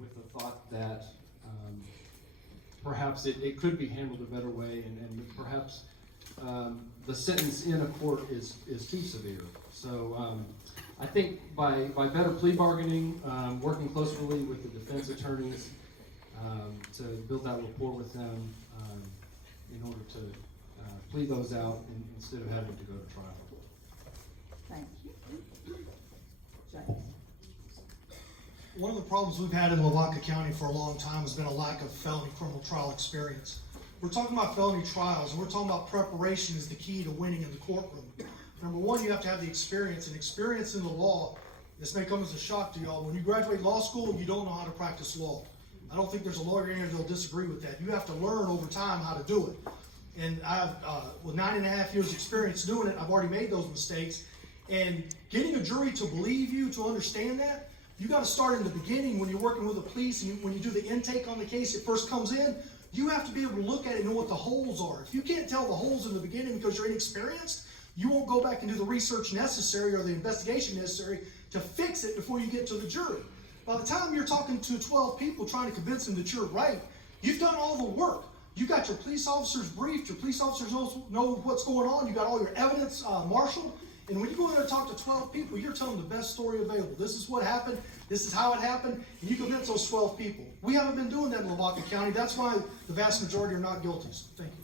with the thought that perhaps it could be handled a better way, and perhaps the sentence in a court is too severe. So I think by better plea bargaining, working closely with the defense attorneys to build that rapport with them in order to plead those out instead of having to go to trial. Thank you. James. One of the problems we've had in Lavaca County for a long time has been a lack of felony criminal trial experience. We're talking about felony trials, and we're talking about preparation is the key to winning in the courtroom. Number one, you have to have the experience, and experience in the law, this may come as a shock to y'all, when you graduate law school, you don't know how to practice law. I don't think there's a lawyer in here that'll disagree with that. You have to learn over time how to do it. And I've, with 9.5 years experience doing it, I've already made those mistakes. And getting a jury to believe you, to understand that, you got to start in the beginning when you're working with the police, and when you do the intake on the case, it first comes in, you have to be able to look at it and know what the holes are. If you can't tell the holes in the beginning because you're inexperienced, you won't go back and do the research necessary or the investigation necessary to fix it before you get to the jury. By the time you're talking to 12 people trying to convince them that you're right, you've done all the work. You got your police officers briefed, your police officers know what's going on, you got all your evidence marshaled, and when you go in there and talk to 12 people, you're telling the best story available. This is what happened, this is how it happened, and you convince those 12 people. We haven't been doing that in Lavaca County. That's why the vast majority are not guilty. Thank you.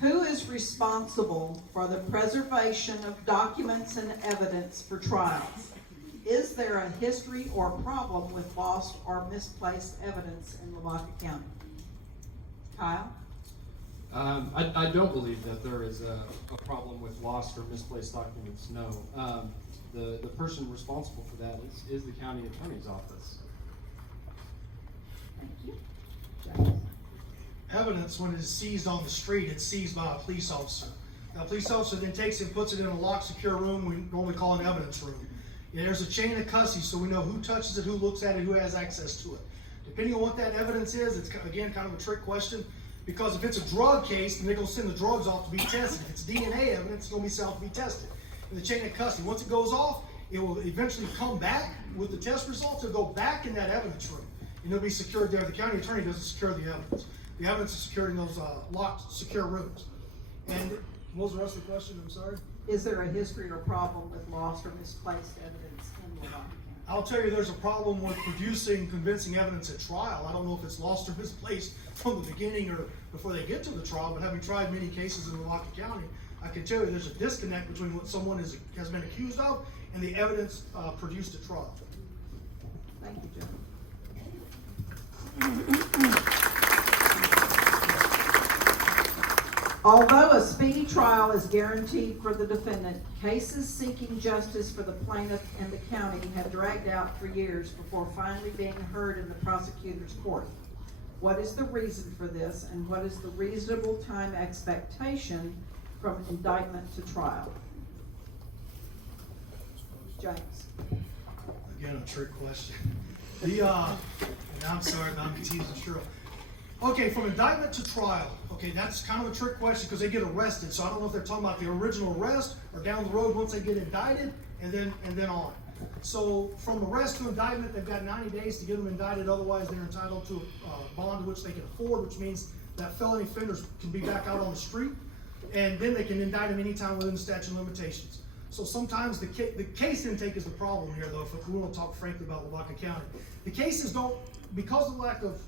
Who is responsible for the preservation of documents and evidence for trials? Is there a history or problem with lost or misplaced evidence in Lavaca County? Kyle? I don't believe that there is a problem with lost or misplaced documents, no. The person responsible for that is the county attorney's office. Thank you. James? Evidence, when it is seized on the street, it's seized by a police officer. Now, a police officer then takes it and puts it in a locked, secure room we normally call an evidence room. And there's a chain of custody, so we know who touches it, who looks at it, who has access to it. Depending on what that evidence is, it's, again, kind of a trick question, because if it's a drug case, then they're going to send the drugs off to be tested. If it's DNA evidence, it's going to be sent off to be tested. In the chain of custody, once it goes off, it will eventually come back with the test results. It'll go back in that evidence room, and it'll be secured there. The county attorney doesn't secure the evidence. The evidence is secured in those locked, secure rooms. And what was the rest of the question? I'm sorry? Is there a history or problem with lost or misplaced evidence in Lavaca County? I'll tell you, there's a problem with producing convincing evidence at trial. I don't know if it's lost or misplaced from the beginning or before they get to the trial, but having tried many cases in Lavaca County, I can tell you there's a disconnect between what someone has been accused of and the evidence produced at trial. Thank you, Joe. Although a speedy trial is guaranteed for the defendant, cases seeking justice for the plaintiff and the county have dragged out for years before finally being heard in the prosecutor's court. What is the reason for this, and what is the reasonable time expectation from indictment to trial? James. Again, a trick question. And I'm sorry, I'm teasing, sure. Okay, from indictment to trial. Okay, that's kind of a trick question because they get arrested. So I don't know if they're talking about the original arrest or down the road once they get indicted and then on. So from arrest to indictment, they've got 90 days to get them indicted. Otherwise, they're entitled to a bond which they can afford, which means that felony offenders can be back out on the street, and then they can indict them anytime within the statute of limitations. So sometimes the case intake is the problem here, though, if we want to talk frankly about Lavaca County. The cases don't, because of the lack of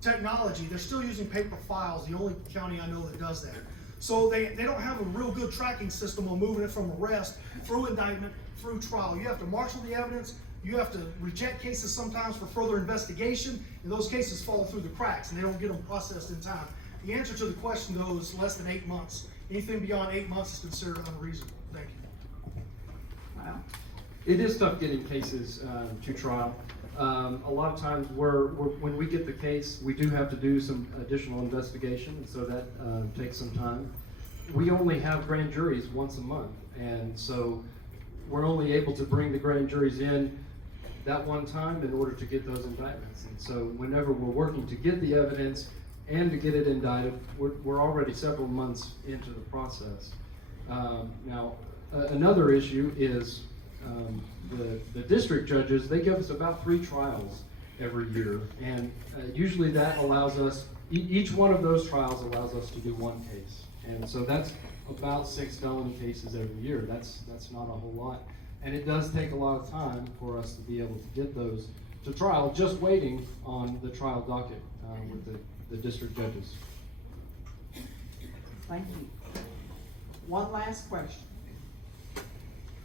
technology, they're still using paper files, the only county I know that does that. So they don't have a real good tracking system on moving it from arrest through indictment, through trial. You have to marshal the evidence, you have to reject cases sometimes for further investigation, and those cases fall through the cracks and they don't get them processed in time. The answer to the question, though, is less than 8 months. Anything beyond 8 months is considered unreasonable. Thank you. Wow. It is tough getting cases to trial. A lot of times when we get the case, we do have to do some additional investigation, and so that takes some time. We only have grand juries once a month, and so we're only able to bring the grand juries in that one time in order to get those indictments. And so whenever we're working to get the evidence and to get it indicted. We're already several months into the process. Now, another issue is the district judges. They give us about 3 trials every year, and usually that allows us, each one of those trials allows us to do 1 case, and so that's about 6 felony cases every year. That's not a whole lot, and it does take a lot of time for us to be able to get those to trial, just waiting on the trial docket with the district judges. Thank you. One last question.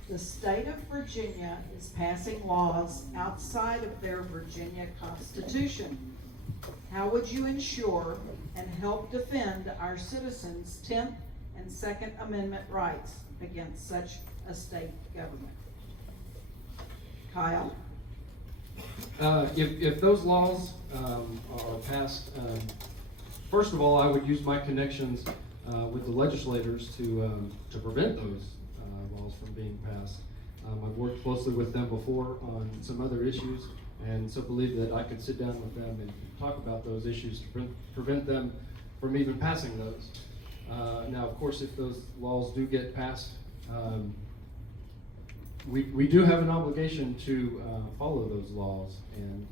The state of Virginia is passing laws outside of their Virginia Constitution. How would you ensure and help defend our citizens' 10th and Second Amendment rights against such a state government? Kyle? If those laws are passed, first of all, I would use my connections with the legislators to prevent those laws from being passed. I've worked closely with them before on some other issues, and so believe that I could sit down with them and talk about those issues to prevent them from even passing those. Now, of course, if those laws do get passed, we do have an obligation to follow those laws, and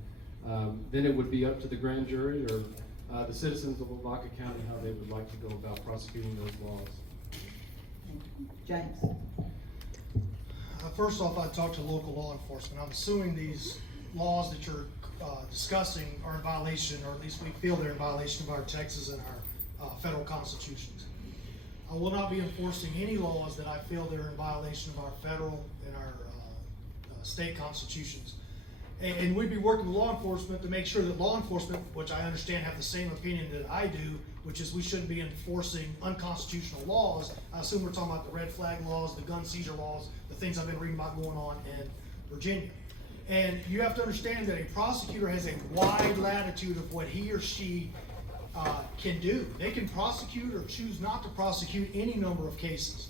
then it would be up to the grand jury or the citizens of Lavaca County how they would like to go about prosecuting those laws. James? First off, I'd talk to local law enforcement. I'm assuming these laws that you're discussing are in violation, or at least we feel they're in violation of our Texas and our federal constitutions. I will not be enforcing any laws that I feel they're in violation of our federal and our state constitutions. And we'd be working with law enforcement to make sure that law enforcement, which I understand have the same opinion that I do, which is we shouldn't be enforcing unconstitutional laws. I assume we're talking about the red flag laws, the gun seizure laws, the things I've been reading about going on in Virginia. And you have to understand that a prosecutor has a wide latitude of what he or she can do. They can prosecute or choose not to prosecute any number of cases.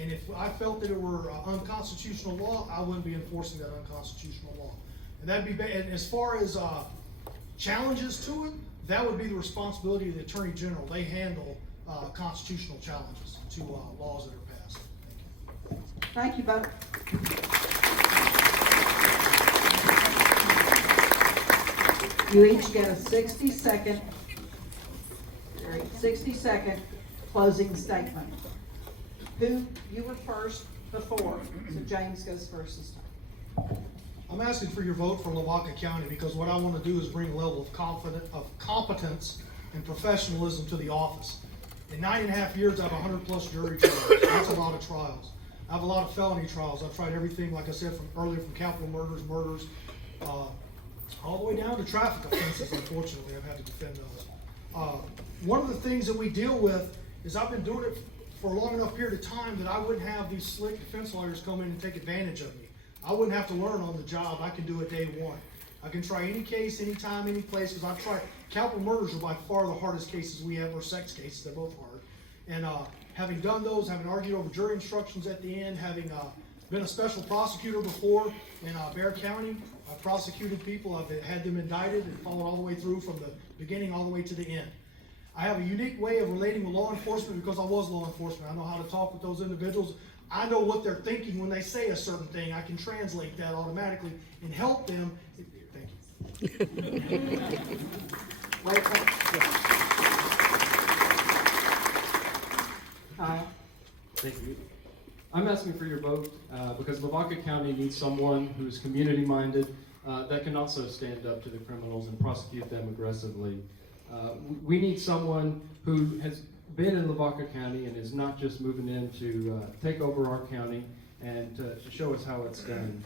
And if I felt that it were unconstitutional law, I wouldn't be enforcing that unconstitutional law. And that'd be and as far as challenges to it, that would be the responsibility of the Attorney General. They handle constitutional challenges to laws that are passed. Thank you both. You each get a 60-second closing statement. You were first before, so James goes first this time. I'm asking for your vote for Lavaca County because what I want to do is bring a level of competence and professionalism to the office. In 9.5 years, I have 100+ jury trials. That's a lot of trials. I have a lot of felony trials. I've tried everything, like I said from earlier, from capital murders, all the way down to traffic offenses. Unfortunately, I've had to defend those. One of the things that we deal with is I've been doing it for a long enough period of time that I wouldn't have these slick defense lawyers come in and take advantage of me. I wouldn't have to learn on the job. I can do it day one. I can try any case, anytime, any place, because I've tried. Capital murders are by far the hardest cases we have, or sex cases. They're both hard. And having done those, having argued over jury instructions at the end, having been a special prosecutor before in Bexar County, I've prosecuted people. I've had them indicted and followed all the way through from the beginning all the way to the end. I have a unique way of relating with law enforcement because I was law enforcement. I know how to talk with those individuals. I know what they're thinking when they say a certain thing. I can translate that automatically and help them. Thank you. Wait. Kyle? Thank you. I'm asking for your vote because Lavaca County needs someone who's community-minded that can also stand up to the criminals and prosecute them aggressively. We need someone who has been in Lavaca County and is not just moving in to take over our county and to show us how it's done.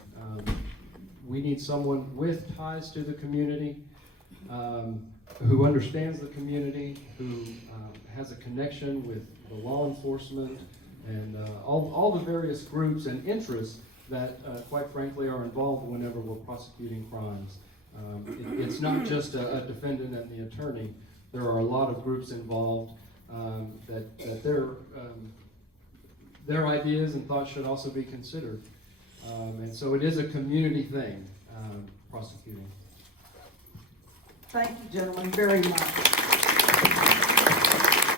We need someone with ties to the community, who understands the community, who has a connection with the law enforcement and all the various groups and interests that, quite frankly, are involved whenever we're prosecuting crimes. It's not just a defendant and the attorney. There are a lot of groups involved that their ideas and thoughts should also be considered. And so it is a community thing, prosecuting. Thank you, gentlemen, very much.